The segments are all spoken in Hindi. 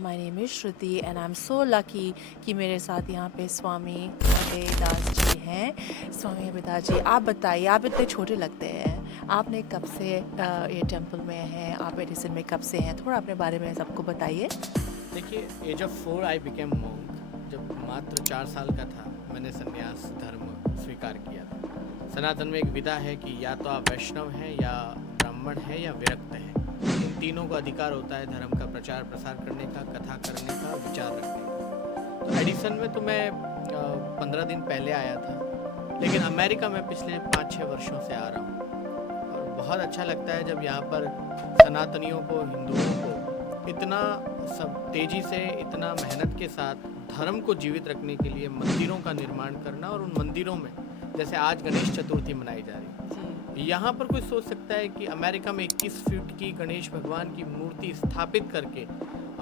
My name is Shruti and I am so lucky कि मेरे साथ यहाँ पे स्वामी अभयदास जी हैं। स्वामी अभयदास जी, आप बताइए, आप इतने छोटे लगते हैं, आपने कब से ये टेंपल में हैं, आप एडिसन में कब से हैं? थोड़ा अपने बारे में सबको बताइए। देखिए, age of 4 I became monk। जब मात्र 4 साल का था मैंने संन्यास धर्म स्वीकार किया था। सनातन में एक विधा है कि या तो आप वैष्णव हैं या ब्राह्मण हैं या विरक्त हैं। इन तीनों को अधिकार होता है धर्म का प्रचार प्रसार करने का, कथा करने का, विचार रखने का। तो एडिसन में तो मैं 15 दिन पहले आया था, लेकिन अमेरिका में पिछले 5-6 वर्षों से आ रहा हूँ और बहुत अच्छा लगता है जब यहाँ पर सनातनियों को, हिंदुओं को इतना सब तेज़ी से, इतना मेहनत के साथ धर्म को जीवित रखने के लिए मंदिरों का निर्माण करना, और उन मंदिरों में जैसे आज गणेश चतुर्थी मनाई जा रही है। यहाँ पर कोई सोच सकता है कि अमेरिका में 21 फीट की गणेश भगवान की मूर्ति स्थापित करके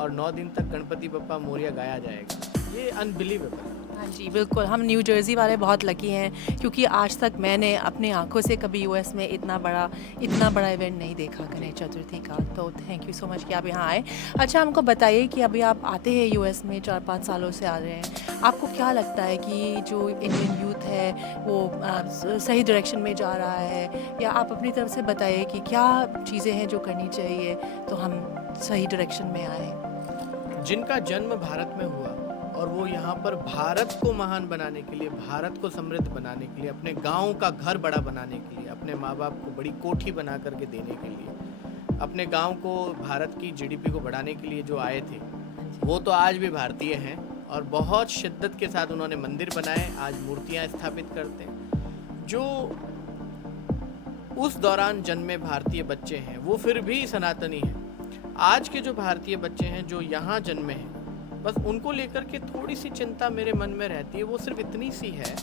और 9 दिन तक गणपति बप्पा मोरया गाया जाएगा। ये अनबिलीवेबल है। हाँ जी, बिल्कुल, हम न्यू जर्सी वाले बहुत लकी हैं क्योंकि आज तक मैंने अपनी आँखों से कभी यूएस में इतना बड़ा इवेंट नहीं देखा गणेश चतुर्थी का। तो थैंक यू सो मच कि आप यहाँ आए। अच्छा, हमको बताइए कि अभी आप आते हैं यूएस में, 4-5 सालों से आ रहे हैं। आपको क्या लगता है कि जो इंडियन यूथ है वो सही डायरेक्शन में जा रहा है, या आप अपनी तरफ से बताइए कि क्या चीज़ें हैं जो करनी चाहिए तो हम सही डायरेक्शन में आएँ? जिनका जन्म भारत में हुआ और वो यहाँ पर भारत को महान बनाने के लिए, भारत को समृद्ध बनाने के लिए, अपने गाँव का घर बड़ा बनाने के लिए, अपने माँ बाप को बड़ी कोठी बना करके देने के लिए, अपने गांव को, भारत की जीडीपी को बढ़ाने के लिए जो आए थे, वो तो आज भी भारतीय हैं और बहुत शिद्दत के साथ उन्होंने मंदिर बनाए, आज मूर्तियां स्थापित करते हैं। जो उस दौरान जन्मे भारतीय बच्चे हैं वो फिर भी सनातनी हैं। आज के जो भारतीय बच्चे हैं जो यहाँ जन्मे हैं, बस उनको लेकर के थोड़ी सी चिंता मेरे मन में रहती है। वो सिर्फ इतनी सी है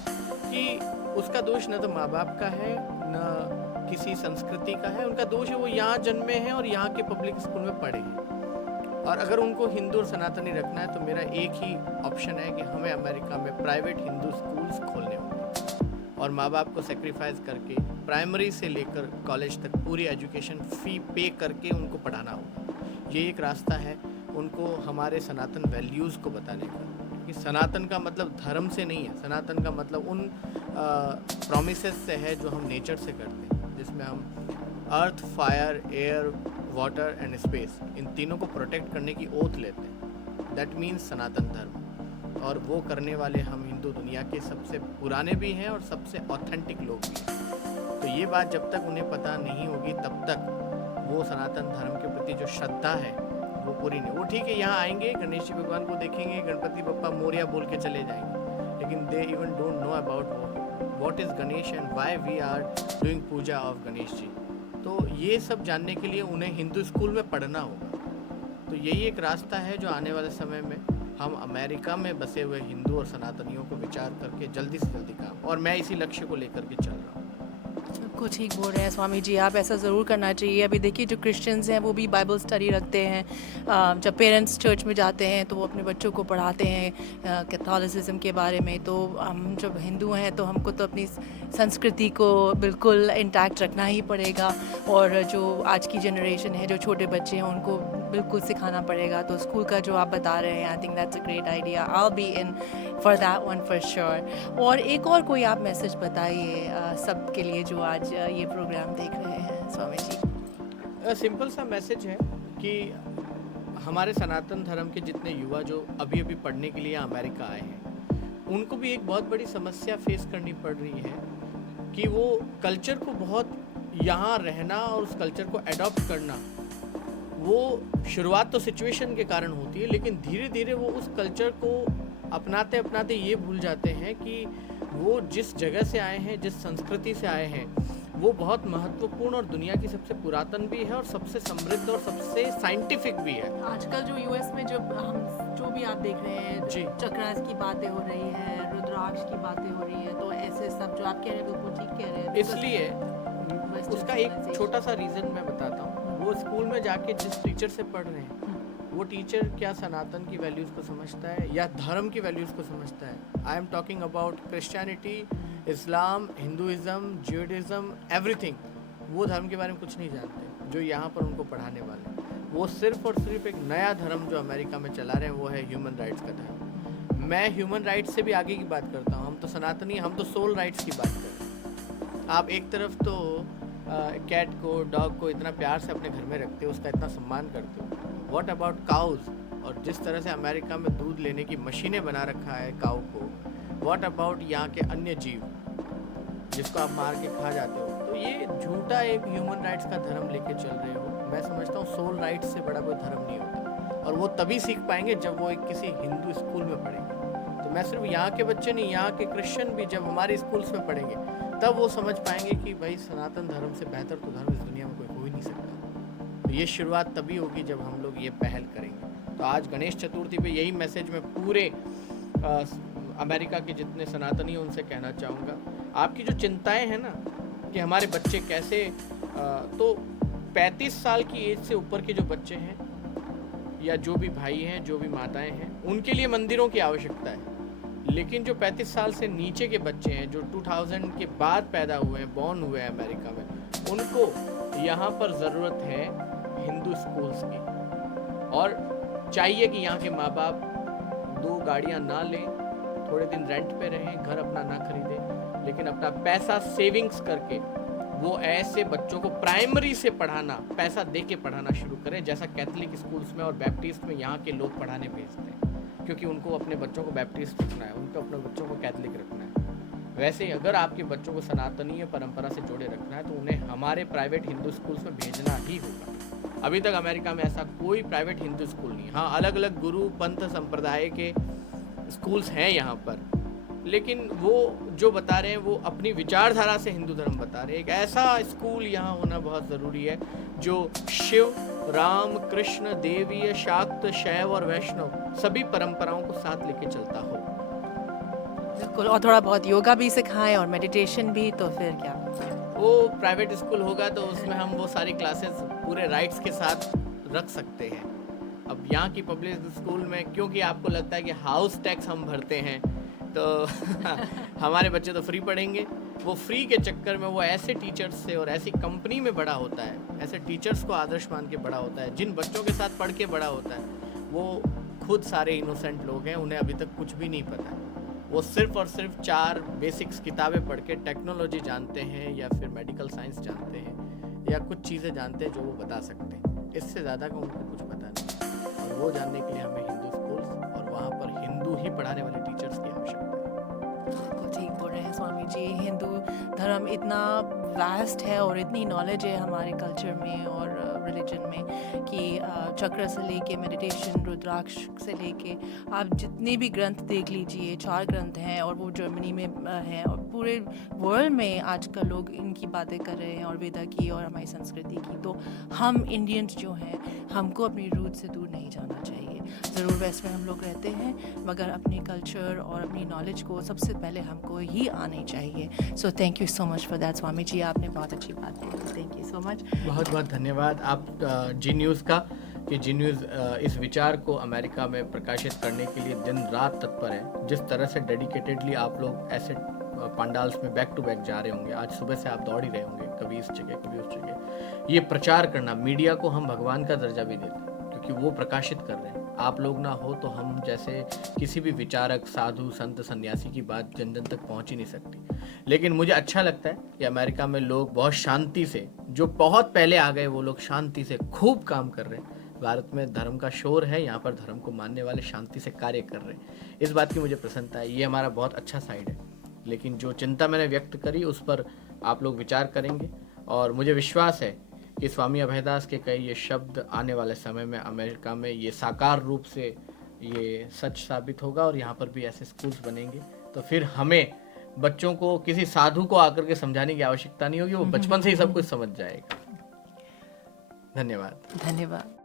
कि उसका दोष न तो माँ बाप का है, न किसी संस्कृति का है। उनका दोष है वो यहाँ जन्मे हैं और यहाँ के पब्लिक स्कूल में पढ़े हैं। और अगर उनको हिंदू और सनातनी रखना है तो मेरा एक ही ऑप्शन है कि हमें अमेरिका में प्राइवेट हिंदू स्कूल्स खोलने होंगे और माँ बाप को सेक्रीफाइस करके प्राइमरी से लेकर कॉलेज तक पूरी एजुकेशन फ़ी पे करके उनको पढ़ाना होगा। ये एक रास्ता है उनको हमारे सनातन वैल्यूज़ को बताने का, कि सनातन का मतलब धर्म से नहीं है। सनातन का मतलब उन प्रॉमिसेस से है जो हम नेचर से करते हैं, जिसमें हम earth, fire, air, water and space, इन तीनों को प्रोटेक्ट करने की ओथ लेते हैं। दैट मीन्स सनातन धर्म। और वो करने वाले हम हिंदू दुनिया के सबसे पुराने भी हैं और सबसे ऑथेंटिक लोग भी हैं। तो ये बात जब तक उन्हें पता नहीं होगी तब तक वो सनातन धर्म के प्रति जो श्रद्धा है वो पूरी नहीं। वो ठीक है, यहाँ आएंगे, गणेश जी भगवान को देखेंगे, गणपति बप्पा मोरया बोल के चले जाएंगे, लेकिन they even don't know about what is Ganesh and why we are doing puja of Ganesh ji. तो ये सब जानने के लिए उन्हें हिंदू स्कूल में पढ़ना होगा। तो यही एक रास्ता है जो आने वाले समय में हम अमेरिका में बसे हुए हिंदू और सनातनियों को विचार करके जल्दी से जल्दी काम, और मैं इसी लक्ष्य को लेकर के चल रहा हूँ। कुछ ठीक बोल रहे हैं स्वामी जी, आप ऐसा ज़रूर करना चाहिए। अभी देखिए, जो क्रिश्चियंस हैं वो भी बाइबल स्टडी रखते हैं। जब पेरेंट्स चर्च में जाते हैं तो वो अपने बच्चों को पढ़ाते हैं कैथोलिसिज्म के बारे में। तो हम जब हिंदू हैं तो हमको तो अपनी संस्कृति को बिल्कुल इंटैक्ट रखना ही पड़ेगा, और जो आज की जनरेशन है, जो छोटे बच्चे हैं, उनको बिल्कुल सिखाना पड़ेगा। तो स्कूल का जो आप बता रहे हैं, I think that's a great idea. I will be in for that one for sure. और एक और कोई आप मैसेज बताइए सब के लिए जो आज ये प्रोग्राम देख रहे हैं स्वामी जी। सिंपल सा मैसेज है कि हमारे सनातन धर्म के जितने युवा जो अभी अभी पढ़ने के लिए अमेरिका आए हैं, उनको भी एक बहुत बड़ी समस्या फेस करनी पड़ रही है कि वो कल्चर को बहुत यहाँ रहना और उस कल्चर को एडॉप्ट करना, वो शुरुआत तो सिचुएशन के कारण होती है, लेकिन धीरे धीरे वो उस कल्चर को अपनाते अपनाते ये भूल जाते हैं कि वो जिस जगह से आए हैं, जिस संस्कृति से आए हैं, वो बहुत महत्वपूर्ण और दुनिया की सबसे पुरातन भी है और सबसे समृद्ध और सबसे साइंटिफिक भी है। आजकल जो यूएस में जब हम जो भी आप देख रहे हैं, जी, चक्रास की बातें हो रही हैं, रुद्राक्ष की बातें हो रही हैं, तो ऐसे सब जो आप कह रहे हैं बिल्कुल ठीक कह रहे हैं। इसलिए उसका एक छोटा सा रीज़न मैं बताता हूँ। वो स्कूल में जाके जिस टीचर से पढ़ रहे हैं, वो टीचर क्या सनातन की वैल्यूज़ को समझता है या धर्म की वैल्यूज़ को समझता है? I am talking about Christianity, Islam, Hinduism, Judaism, everything. वो धर्म के बारे में कुछ नहीं जानते जो यहाँ पर उनको पढ़ाने वाले। वो सिर्फ और सिर्फ एक नया धर्म जो अमेरिका में चला रहे हैं वो है ह्यूमन राइट्स का धर्म। मैं ह्यूमन राइट्स से भी आगे की बात करता हूँ। हम तो सनातनी, हम तो सोल राइट्स की बात कर रहे हैं। आप एक तरफ तो कैट को, डॉग को इतना प्यार से अपने घर में रखते हो, उसका इतना सम्मान करते हो। What about cows? और जिस तरह से अमेरिका में दूध लेने की मशीनें बना रखा है काऊ को, व्हाट अबाउट यहाँ के अन्य जीव जिसको आप मार के खा जाते हो? तो ये झूठा एक ह्यूमन राइट्स का धर्म लेके चल रहे हो। मैं समझता हूँ सोल राइट्स से बड़ा कोई धर्म नहीं होता, और वो तभी सीख पाएंगे जब वो एक किसी हिंदू स्कूल में पढ़ेंगे। तो मैं सिर्फ यहाँ के बच्चे नहीं, यहाँ के क्रिश्चियन भी जब हमारे स्कूल्स में पढ़ेंगे तब वो समझ पाएंगे कि भाई सनातन धर्म से बेहतर तो धर्म इस दुनिया में कोई हो ही नहीं सकता। तो ये शुरुआत तभी होगी जब हम लोग ये पहल करेंगे। तो आज गणेश चतुर्थी पे यही मैसेज मैं पूरे अमेरिका के जितने सनातनी हैं उनसे कहना चाहूँगा। आपकी जो चिंताएं हैं ना कि हमारे बच्चे कैसे, तो 35 साल की एज से ऊपर के जो बच्चे हैं या जो भी भाई हैं, जो भी माताएं हैं, उनके लिए मंदिरों की आवश्यकता है। लेकिन जो 35 साल से नीचे के बच्चे हैं, जो 2000 के बाद पैदा हुए हैं, बॉर्न हुए हैं अमेरिका में, उनको यहाँ पर ज़रूरत है हिंदू स्कूल्स की। और चाहिए कि यहाँ के माँ बाप 2 गाड़ियाँ ना लें, थोड़े दिन रेंट पे रहें, घर अपना ना खरीदें, लेकिन अपना पैसा सेविंग्स करके वो ऐसे बच्चों को प्राइमरी से पढ़ाना, पैसा दे के पढ़ाना शुरू करें, जैसा कैथलिक स्कूल्स में और बैप्टिस्ट में यहाँ के लोग पढ़ाने भेजते हैं, क्योंकि उनको अपने बच्चों को बैप्टिस्ट रखना है, उनको अपने बच्चों को कैथलिक रखना है। वैसे ही अगर आपके बच्चों को सनातनीय परंपरा से जोड़े रखना है तो उन्हें हमारे प्राइवेट हिंदू स्कूल्स में भेजना ही होगा। अभी तक अमेरिका में ऐसा कोई प्राइवेट हिंदू स्कूल नहीं। हाँ, अलग अलग गुरु पंथ संप्रदाय के स्कूल्स हैं यहाँ पर, लेकिन वो जो बता रहे हैं वो अपनी विचारधारा से हिंदू धर्म बता रहे हैं। एक ऐसा स्कूल यहाँ होना बहुत ज़रूरी है जो शिव, राम, कृष्ण, देवीय, शाक्त, शैव और वैष्णव सभी परंपराओं को साथ लेके चलता हो। बिल्कुल, और थोड़ा बहुत योगा भी सिखाएं और मेडिटेशन भी, तो फिर क्या वो प्राइवेट स्कूल होगा तो उसमें हम वो सारी क्लासेस पूरे राइट्स के साथ रख सकते हैं। अब यहाँ की पब्लिक स्कूल में क्योंकि आपको लगता है कि हाउस टैक्स हम भरते हैं तो हमारे बच्चे तो फ्री पढ़ेंगे, वो फ्री के चक्कर में वो ऐसे टीचर्स से और ऐसी कंपनी में बड़ा होता है, ऐसे टीचर्स को आदर्श मान के बड़ा होता है, जिन बच्चों के साथ पढ़ के बड़ा होता है वो खुद सारे इनोसेंट लोग हैं, उन्हें अभी तक कुछ भी नहीं पता है। वो सिर्फ और सिर्फ 4 बेसिक्स किताबें पढ़ के टेक्नोलॉजी जानते हैं या फिर मेडिकल साइंस जानते हैं या कुछ चीज़ें जानते हैं जो वो बता सकते हैं। इससे ज़्यादा का उनको कुछ पता नहीं, और वो जानने के लिए हमें हिंदू स्कूल्स और वहाँ पर हिंदू ही पढ़ाने वाले टीचर्स की आवश्यकता है। बिल्कुल ठीक बोल रहे हैं स्वामी जी। हिंदू धर्म इतना वास्ट है और इतनी नॉलेज है हमारे कल्चर में और रिलीजन में कि चक्र से लेके मेडिटेशन, रुद्राक्ष से लेके आप जितने भी ग्रंथ देख लीजिए, 4 ग्रंथ हैं और वो जर्मनी में हैं और पूरे वर्ल्ड में आजकल लोग इनकी बातें कर रहे हैं और वेदा की और हमारी संस्कृति की। तो हम इंडियंस जो हैं, हमको अपनी रूट से दूर नहीं जाना चाहिए। ज़रूर वेस्ट में हम लोग रहते हैं, मगर अपने कल्चर और अपनी नॉलेज को सबसे पहले हमको ही आनी चाहिए। So thank you so much for that Swami ji, आपने बहुत अच्छी बात की। Thank you so much. बहुत बहुत धन्यवाद आप जी न्यूज़ का, कि जी न्यूज़ इस विचार को अमेरिका में प्रकाशित करने के लिए दिन रात तत्पर है। जिस तरह से डेडिकेटेडली आप लोग ऐसे पंडाल्स में बैक टू बैक जा रहे होंगे, आज सुबह से आप दौड़ ही रहे होंगे, कभी इस जगह कभी उस जगह। ये प्रचार करना, मीडिया को हम भगवान का दर्जा भी देते हैं क्योंकि वो प्रकाशित कर रहे हैं। आप लोग ना हो तो हम जैसे किसी भी विचारक, साधु, संत, सन्यासी की बात जन जन तक पहुंच ही नहीं सकती। लेकिन मुझे अच्छा लगता है कि अमेरिका में लोग बहुत शांति से, जो बहुत पहले आ गए वो लोग शांति से खूब काम कर रहे हैं। भारत में धर्म का शोर है, यहाँ पर धर्म को मानने वाले शांति से कार्य कर रहे हैं। इस बात की मुझे प्रसन्नता है, ये हमारा बहुत अच्छा साइड है। लेकिन जो चिंता मैंने व्यक्त करी उस पर आप लोग विचार करेंगे और मुझे विश्वास है कि स्वामी अभयदास के कई ये शब्द आने वाले समय में अमेरिका में ये साकार रूप से ये सच साबित होगा और यहाँ पर भी ऐसे स्कूल्स बनेंगे। तो फिर हमें बच्चों को किसी साधु को आकर के समझाने की आवश्यकता नहीं होगी, वो बचपन से ही सब कुछ समझ जाएगा। धन्यवाद। धन्यवाद।